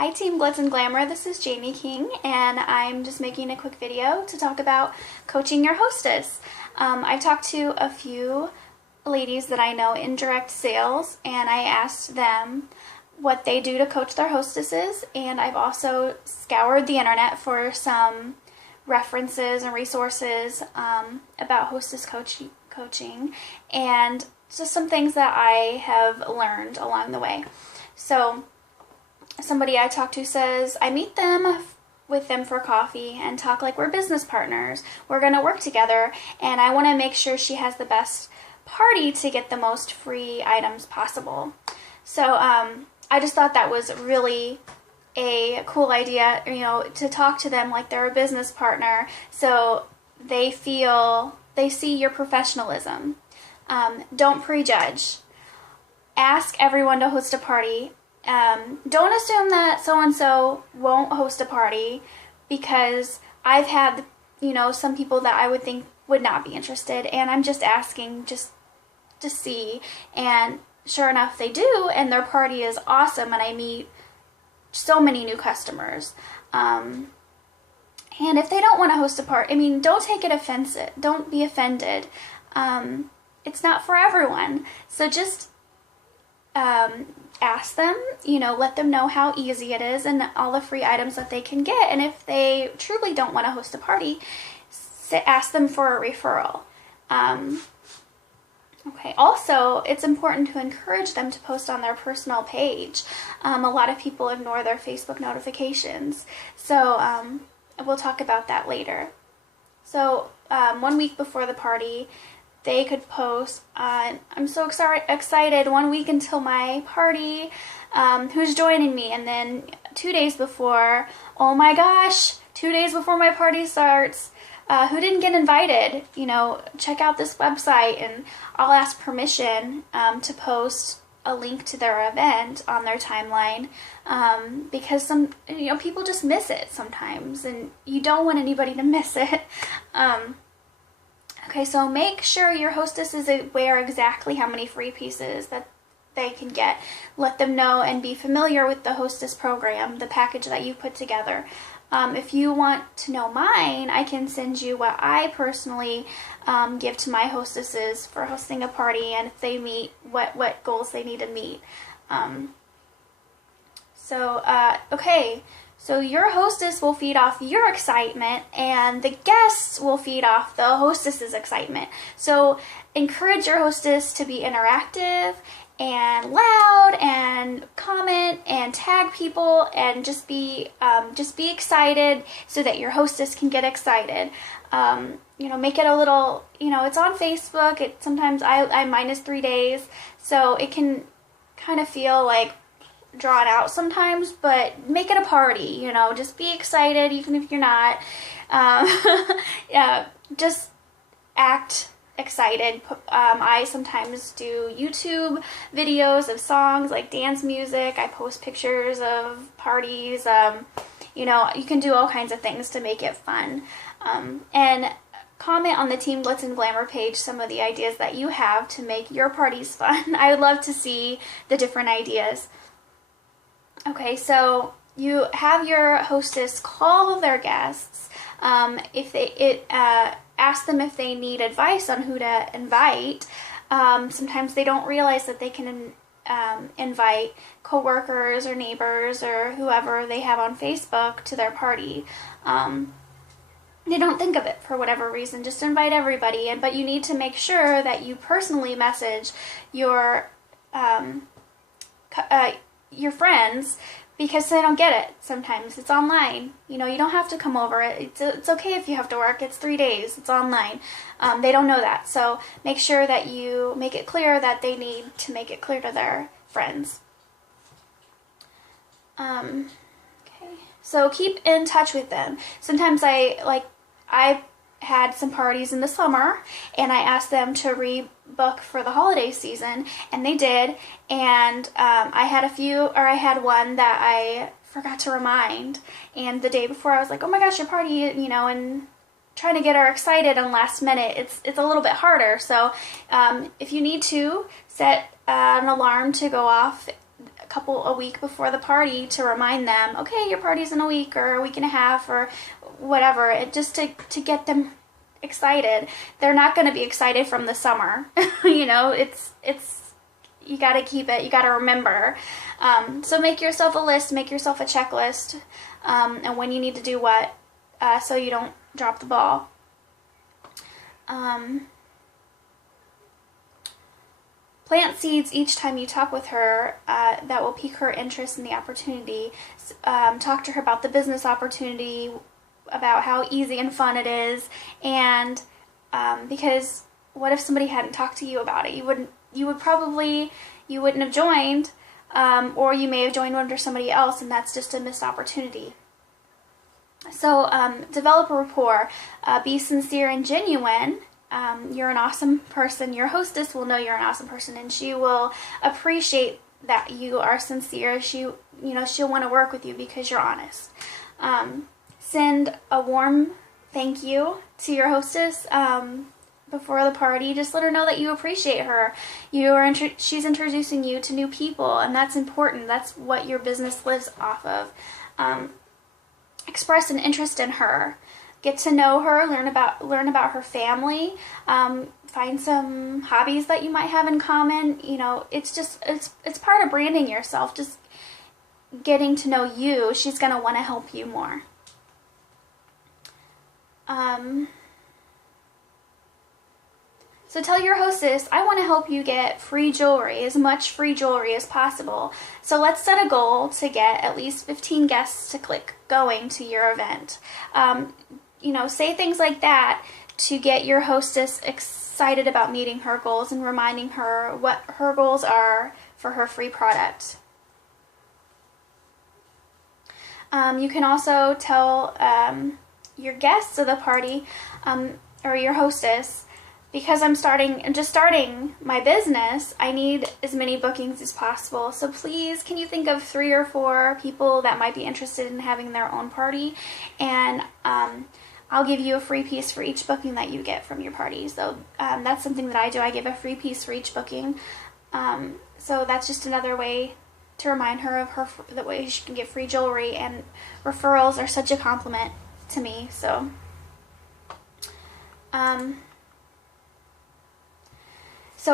Hi Team Glitz and Glamour, this is Jamie King, and I'm just making a quick video to talk about coaching your hostess. I've talked to a few ladies that I know in direct sales, and I asked them what they do to coach their hostesses, and I've also scoured the internet for some references and resources about hostess coaching, and just some things that I have learned along the way. So somebody I talked to says, I meet them with them for coffee and talk like we're business partners. We're going to work together, and I want to make sure she has the best party to get the most free items possible. So I just thought that was really a cool idea, to talk to them like they're a business partner, so they see your professionalism. Don't prejudge. Ask everyone to host a party. Don't assume that so-and-so won't host a party, because I've had, some people that I would think would not be interested, and I'm just asking just to see, and sure enough they do, and their party is awesome, and I meet so many new customers. And if they don't want to host a party, don't take it offensive. Don't be offended. It's not for everyone. So just ask them, let them know how easy it is and all the free items that they can get. And if they truly don't want to host a party, ask them for a referral. Okay. Also, it's important to encourage them to post on their personal page. A lot of people ignore their Facebook notifications. So we'll talk about that later. So 1 week before the party, they could post, I'm so excited, 1 week until my party, who's joining me? And then 2 days before, oh my gosh, 2 days before my party starts, who didn't get invited? Check out this website, and I'll ask permission to post a link to their event on their timeline, because some people just miss it sometimes, and you don't want anybody to miss it. Okay, so make sure your hostess is aware exactly how many free pieces that they can get. Let them know and be familiar with the hostess program, the package that you put together. If you want to know mine, I can send you what I personally give to my hostesses for hosting a party, and if they meet what goals they need to meet. Okay. So your hostess will feed off your excitement, and the guests will feed off the hostess's excitement. So encourage your hostess to be interactive and loud, and comment and tag people, and just be excited so that your hostess can get excited. Make it a little, it's on Facebook. Sometimes mine is 3 days, so it can kind of feel like drawn out sometimes, but make it a party, just be excited even if you're not. Just act excited. I sometimes do YouTube videos of songs, like dance music. I post pictures of parties. You can do all kinds of things to make it fun. And comment on the Team Glitz and Glamour page some of the ideas that you have to make your parties fun. I would love to see the different ideas. Okay, so you have your hostess call their guests. Ask them if they need advice on who to invite. Sometimes they don't realize that they can invite coworkers or neighbors or whoever they have on Facebook to their party. They don't think of it for whatever reason. Just invite everybody, but you need to make sure that you personally message your friends, because they don't get it sometimes. It's online. You don't have to come over. It's okay if you have to work. It's 3 days. It's online. They don't know that. So make sure that you make it clear that they need to make it clear to their friends. Okay. So keep in touch with them. Sometimes I had some parties in the summer, and I asked them to rebook for the holiday season, and they did. And I had one that I forgot to remind, and the day before I was like, oh my gosh, your party, and trying to get her excited on last minute, it's a little bit harder. So if you need to set an alarm to go off a week before the party to remind them, okay, your party's in a week or a week and a half or whatever, just to get them excited. They're not going to be excited from the summer. You know, it's you got to keep it, you got to remember. So make yourself a list, make yourself a checklist, and when you need to do what, so you don't drop the ball. Plant seeds each time you talk with her that will pique her interest in the opportunity. Talk to her about the business opportunity, about how easy and fun it is, and because what if somebody hadn't talked to you about it? You wouldn't have joined, or you may have joined under somebody else, and that's just a missed opportunity. So develop a rapport, be sincere and genuine. You're an awesome person. Your hostess will know you're an awesome person, and she will appreciate that you are sincere. She'll want to work with you because you're honest. Send a warm thank you to your hostess before the party. Just let her know that you appreciate her. She's introducing you to new people, and that's important. That's what your business lives off of. Express an interest in her. Get to know her, learn about her family, find some hobbies that you might have in common. You know, it's part of branding yourself, just getting to know you. She's going to want to help you more. So tell your hostess, I want to help you get free jewelry, as much free jewelry as possible. So let's set a goal to get at least 15 guests to click going to your event. Say things like that to get your hostess excited about meeting her goals and reminding her what her goals are for her free product. You can also tell your guests of the party or your hostess, because I'm just starting my business, I need as many bookings as possible. So please, can you think of 3 or 4 people that might be interested in having their own party? And I'll give you a free piece for each booking that you get from your party. So that's something that I do. I give a free piece for each booking. So that's just another way to remind her of the way she can get free jewelry. And referrals are such a compliment to me. So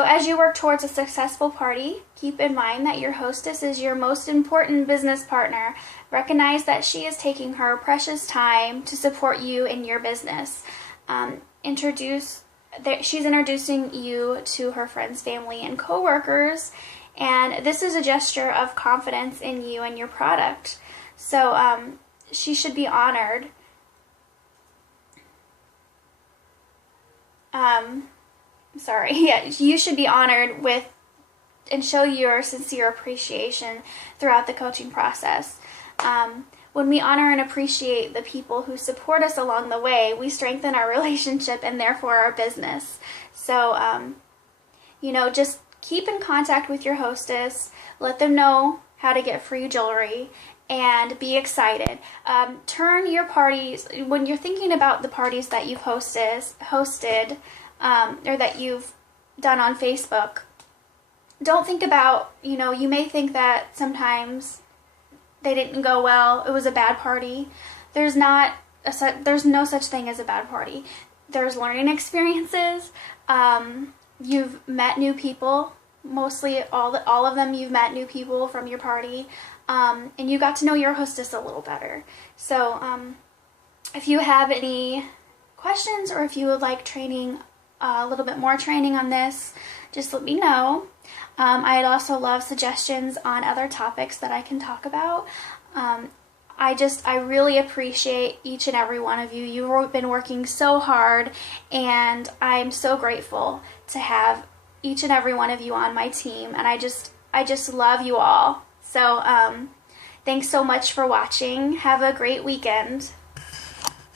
as you work towards a successful party, keep in mind that your hostess is your most important business partner. Recognize that she is taking her precious time to support you in your business. She's introducing you to her friends, family, and coworkers, and this is a gesture of confidence in you and your product. So she should be honored. You should be honored with and show your sincere appreciation throughout the coaching process. When we honor and appreciate the people who support us along the way, we strengthen our relationship and therefore our business. So, just keep in contact with your hostess, let them know how to get free jewelry, and be excited. Turn your parties, when you're thinking about the parties that you've hosted, or that you've done on Facebook, don't think about, you may think that sometimes they didn't go well, it was a bad party. There's no such thing as a bad party. There's learning experiences. You've met new people, mostly all of them you've met new people from your party, and you got to know your hostess a little better. So if you have any questions, or if you would like training, a little bit more training on this, just let me know. I'd also love suggestions on other topics that I can talk about. I really appreciate each and every one of you. You've been working so hard, and I'm so grateful to have each and every one of you on my team, and I just love you all. So thanks so much for watching. Have a great weekend.